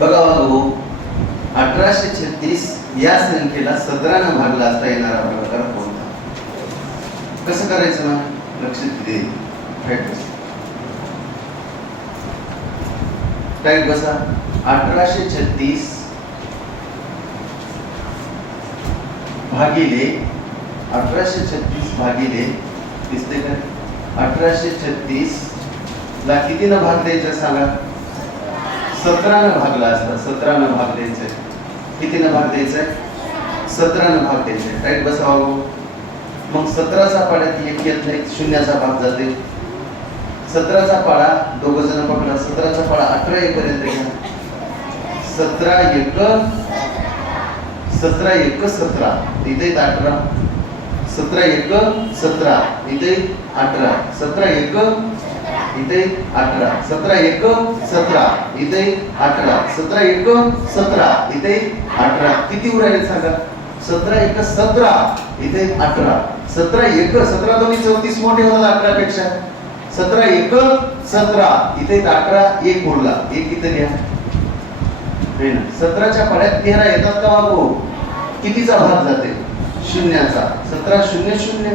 बघा हो, तो. अठराशे छत्तीस या संख्येला सतरानं भागला असता येणारा प्रकार कोणता? कसं करायचं ना लक्ष दे. टाईट बसा टाईट बसा? अठराशे छत्तीस भागिले अठराशे छत्तीस भागिले दिसते का? अठराशे छत्तीस ला कितीनं भाग द्यायचा सांगा? सतरानं भागला असता सतरानं भाग द्यायचा कितीनं भाग द्यायचा सतरानं भाग द्यायचा राईट बसावं मग सतराचा पाड्यात एक येत नाही शून्याचा भाग जाते. सतराचा पाडा दोघ जण पकडा. सतराचा पाडा अठरा एक पर्यंत घ्या. सतरा एक सतरा एक सतरा. इथे अठरा. सतरा एक सतरा. इथे अठरा. सतरा एक इथे अठरा सतरा एक सतरा. इथे अठरा सतरा एक सतरा. इथे अठरा. किती उरायले सांगा? सतरा एक सतरा. इथे अठरा. सतरा एक सतरा दोन्ही चौतीस मोठे होतात अठरा पेक्षा सतरा एक सतरा. इथे अठरा एक उरला. एक इथे घ्या सतराच्या पाड्यात तेरा येतात का बाबू? कितीचा भाग जाते? शून्याचा. सतरा शून्य शून्य.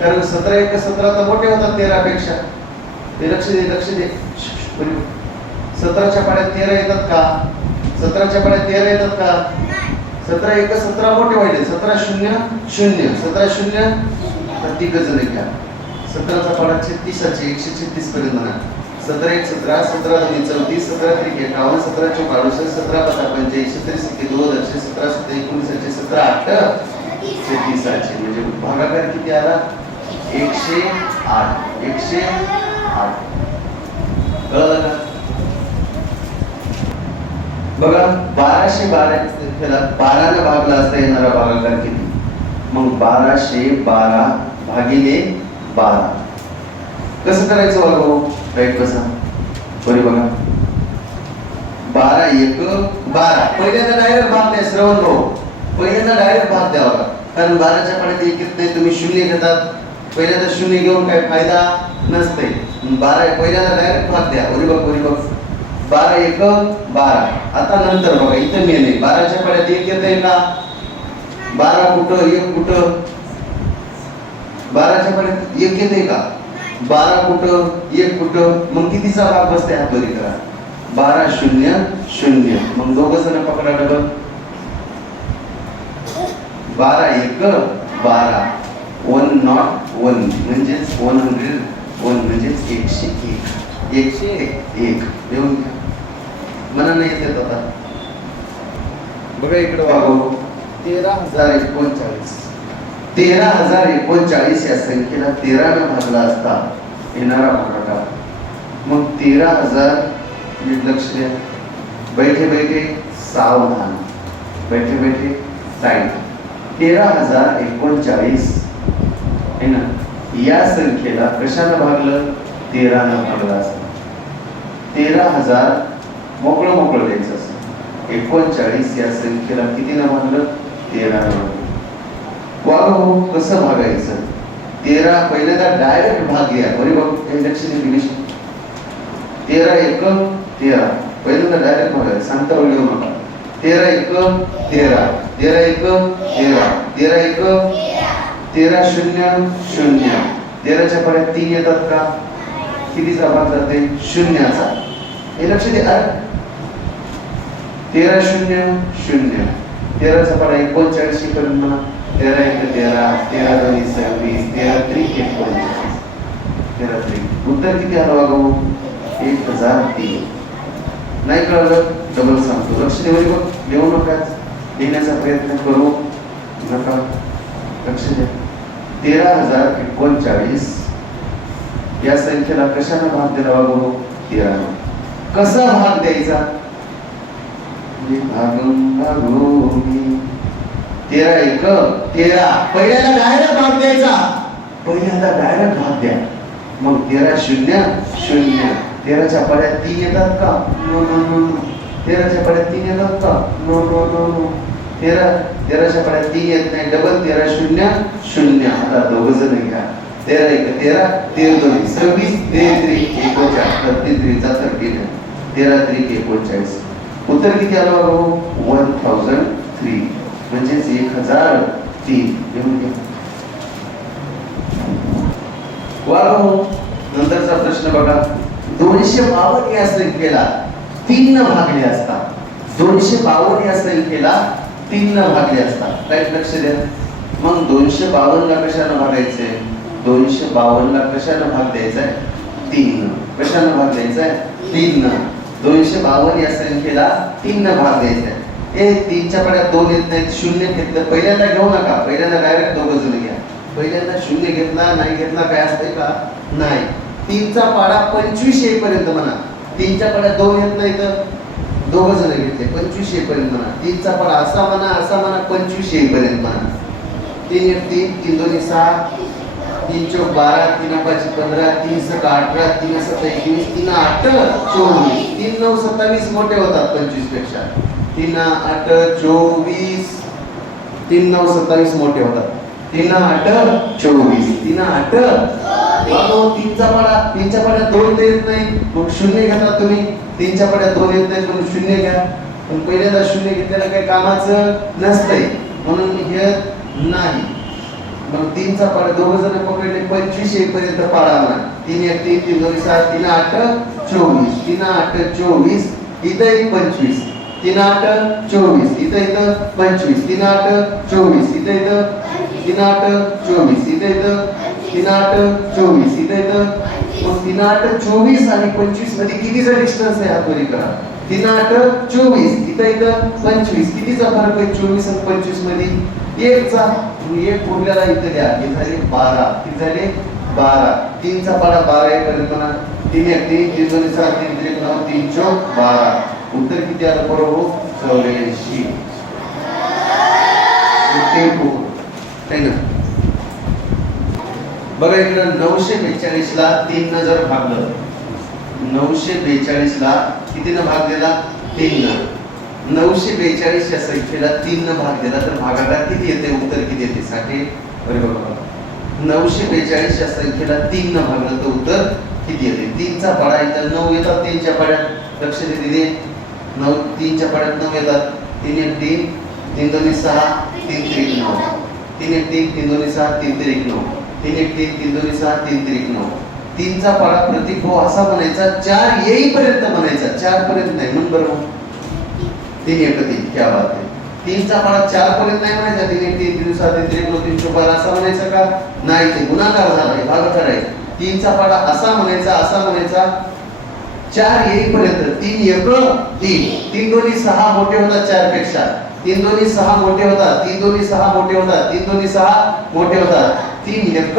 कारण सतरा एक सतरा तर मोठे होतात तेरा पेक्षा ते लक्ष दे लक्ष दे. सतराच्या पाड्यात तेरा येतात का? सतराच्या पाड्यात तेरा येतात का? सतरा एक सतरा मोठे वाढले. सतरा शून्य शून्य. सतरा शून्य तर तिघ जण घ्या. सतराचा पाडा छत्तीसाचे एकशे छत्तीस पर्यंत म्हणा. सतरा एक सतरा सतरा दोन्ही चौतीस सतरा त्रिक एकावन्न सतरा चौक अडुसष्ट सतरा पता पंच्याऐंशी सत्तर सिक्के दोन दशे सतरा सत्तर एकोणीसाचे सतरा आठ. छत्तीसाचे. म्हणजे भागाकार किती आला? एकशे आठ. एकशे कळलं का बघा बाराशे बारा त्याला बारानं भागला असता येणारा भागाकार किती? मग बाराशे बारा भागिले बारा. कसं करायचं भाऊ हो? राईट कसा बरे बघा. बारा एक बारा. पहिल्यांदा डायरेक्ट भाग द्या श्रवण भाऊ. पहिल्यांदा डायरेक्ट भाग द्यावा का कारण बाराच्या पाण्यात एक येत नाही तुम्ही शून्य घेतात. पहिल्यांदा शून्य घेऊन काय फायदा नसते बारा पहिल्यांदा डायरेक्ट भाग द्या. बरी बघ बरी बघ. बारा एक बारा. आता नंतर बघा इथं मी बाराच्या पाड्यात एक येत आहे का? बारा कुठं एक कुठं? बाराच्या पाड्यात एक येते का? बारा कुठं एक कुठं? मग कितीचा भाग बसते बरी करा. बारा शून्य शून्य. मग दोघ जण पकडा डबल बारा एक बारा. वन नॉट वन म्हणजेच वन हंड्रेड वन म्हणजेच एकशे एक. एकशे एक. एक लिहून घ्या. मला नाही येत आता. बघा इकडे वागव तेरा हजार एकोणचाळीस. तेरा हजार एकोणचाळीस या संख्येला तेरानं भागला असता येणारा भागाकार मग तेरा हजार नीट लक्ष द्या. बैठे बैठे सावधान. बैठे बैठे साईड तेरा हजार एकोणचाळीस. है ना? या संख्येला कशानं भागलं? तेरानं भागलं असं. तेरा हजार मोकळं मोकळं द्यायचं असं. एकोणचाळीस या संख्येला कितीनं भागलं? तेरानं भागलं. कसं भागायचं? तेरा पहिल्यांदा डायरेक्ट भाग घ्या. बरे बघ काही लक्ष दे दिनेश तेरा एक तेरा. पहिल्यांदा डायरेक्ट भागायचं. सांगता वेळ येऊ नका. तेरा एक तेरा. तेरा एक तेरा. तेरा एक तेरा शून्य शून्य. तेराच्या पर्यंत तीन येतात का? कितीचा भाग जाते? शून्याचा. हे लक्ष द्या तेरा शून्य शून्य. तेराचा पाडा एकोणचाळीस पर्यंत म्हणा. तेरा एक तेरा तेरा दोन्ही सव्वीस तेरा त्रिक एकोणचाळीस. तेरा त्रिक. उत्तर किती आलं वागव एक हजार तीन. नाही कळलं? डबल सांगतो. लक्ष देऊ बघ देऊ नकाच लिहिण्याचा प्रयत्न करू नका. लक्ष द्या. तेरा हजार एकोणचाळीस. या संख्येला कशानं भाग दिला गुरु? तेरा कसा भाग द्यायचा? म्हणजे तेरा एक तेरा. पहिल्यांदा डायरेक्ट भाग द्यायचा. पहिल्यांदा डायरेक्ट भाग द्या. मग तेरा शून्य शून्य. तेराच्या पाड्यात तीन येतात का? No no no no. तेराच्या पाड्यात तीन येतात का? No no no no. तेरा तेराच्या पाड्यात ती येत नाही डबल तेरा शून्य शून्य. आता दोघ जण घ्या. तेरा एक तेरा तेरा दोन सव्वीस तेरा त्रिक एकोणचाळीस. तेरा त्रिक एकोणचाळीस. उत्तर किती आलं बाबा? वन थाउजंड थ्री म्हणजेच एक हजार तीन. लिहून घ्या. वाढव नंतरचा प्रश्न बघा. दोनशे बावन्न या संख्येला तीन भागले असतात. दोनशे बावन्न या संख्येला तीन न भागले असतात. काय लक्ष द्या. मग दोनशे बावन्न ला कशानं भागायचे? दोनशे बावन्न ला कशानं भाग द्यायचा आहे तीन कशानं भाग द्यायचा आहे तीन न दोनशे बावन्न या संख्येला तीन न भाग द्यायचा आहे हे तीनच्या पड्यात दोन येत नाहीत शून्य घेतलं. पहिल्यांदा घेऊ नका. पहिल्यांदा डायरेक्ट दोघं जण घ्या. पहिल्यांदा शून्य घेतला नाही घेतला काय असतंय का? नाही. तीनचा पाडा पंचवीस येईपर्यंत म्हणा. तीनच्या पाड्यात दोन येत नाही तर दोघं जण घेतले पंचवीसशे पर्यंत म्हणा. तीनचा पडा असा म्हणा असा म्हणा पंचवीसपर्यंत म्हणा. तीन एक तीन तीन दोन्ही सहा तीन चौक बारा तीन पाच पंधरा तीन सक अठरा तीन सत्ता एकवीस तीन आठ चोवीस. तीन नऊ सत्तावीस मोठे होतात पंचवीसपेक्षा तीन आठ चोवीस. तीन नऊ सत्तावीस मोठे होतात. तीन आठ चोवीस. तीन आठ. तीनचा पाडा तीनच्या पाड्यात दोन देत नाही. मग शून्य घेतात तुम्ही. तीनच्या पड्या दोन येत नाही म्हणून शून्य घ्या. पण पहिल्यांदा शून्य घेतलेलं काही कामाचं नसतंय. म्हणून घेत नाही. मग तीनचा पाडा दोघ जण पकडले पंचवीसपर्यंत पाडा तीन एक तीन तीन दोन सात तीन आठ चोवीस. तीन आठ चोवीस इथं एक पंचवीस. तीन आठ चोवीस. इथं इथं पंचवीस. तीन आठ चोवीस. इथं इथं तीन आठ चोवीस. इथं इथं तीन आठ चोवीस. इथं येतं मग तीन आठ चोवीस आणि पंचवीसमध्ये कितीचा डिस्टन्स आहे हातवरी करा तीन आठ चोवीस. इथं इथं पंचवीस. कितीचा फरक आहे चोवीस आणि पंचवीसमध्ये? एकचा. एक उरलेला इथं द्या. हे झाले बारा. किती झाले बारा. तीनचा पाडा बारा एक पर्यंत म्हणा तीन एक तीन. तीन दोन सात तीन. तीन एक नऊ तीन चौक बारा. उत्तर किती आलं बरोबर? चौऱ्याऐंशी. है ना. बघा इकडं नऊशे बेचाळीस ला तीन न जर भागलं नऊशे बेचाळीस ला किती न भाग दिला? तीन न नऊशे बेचाळीस या संख्येला तीन न भाग दिला तर भागाकार किती येते? उत्तर किती येते? साठी. अरे बघा नऊशे बेचाळीस या संख्येला तीन न भागलं तर उत्तर किती येते? तीनचा पाडा इथं नऊ येतात तीनच्या पाड्यात. लक्ष दे दिले नऊ तीनच्या पाड्यात नऊ येतात. तीन एक तीन तीन दोन्ही सहा तीन त्रिक नऊ. तीन एक तीन तीन दोन्ही सहा तीन त्रिक नऊ. तीन एक तीन तीन दोन्ही सहा तीन त्रिक नऊ. तीनचा पाडा प्रतीक हो असा म्हणायचा चार येईपर्यंत म्हणायचा चार पर्यंत नाही. म्हण बरोबर तीन एक तीन क्या बात आहे तीनचा पाडा चार पर्यंत नाही म्हणायचा तीन एक तीन तीन सहा तीन त्रिक नऊ तीन चौक असा म्हणायचा का? नाही ते गुणाकार झालाय भागाकार आहे. तीनचा पाडा असा म्हणायचा असा म्हणायचा चार येईपर्यंत तीन एक तीन. तीन दोन्ही सहा मोठे होतात चारपेक्षा तीन दोन्ही सहा मोठे होतात तीन दोन्ही सहा मोठे होतात तीन दोन्ही सहा मोठे होतात. तीन एक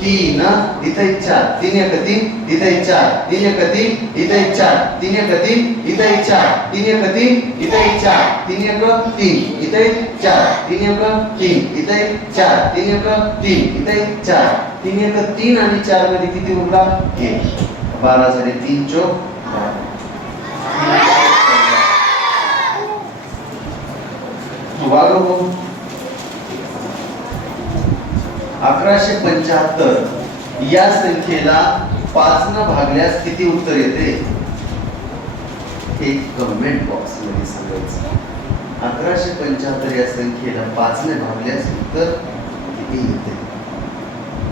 तीन इथे चार. तीन एक तीन इथे चार. तीन एक तीन इथे चार. तीन एक तीन इथे चार. तीन एक तीन इथे चार. तीन एक तीन इथे चार. तीन एक तीन इथे चार. तीन एक तीन इथे चार. तीन एक तीन आणि चारमध्ये किती उरला एक. बारा झाले तीन चौक वागव अकराशे पंच्याहत्तर. या संख्येला पाच न भागल्यास किती उत्तर येते? हे कमेंट बॉक्समध्ये सांगायचं. अकराशे पंच्याहत्तर या संख्येला पाच ने भागल्यास उत्तर किती येते?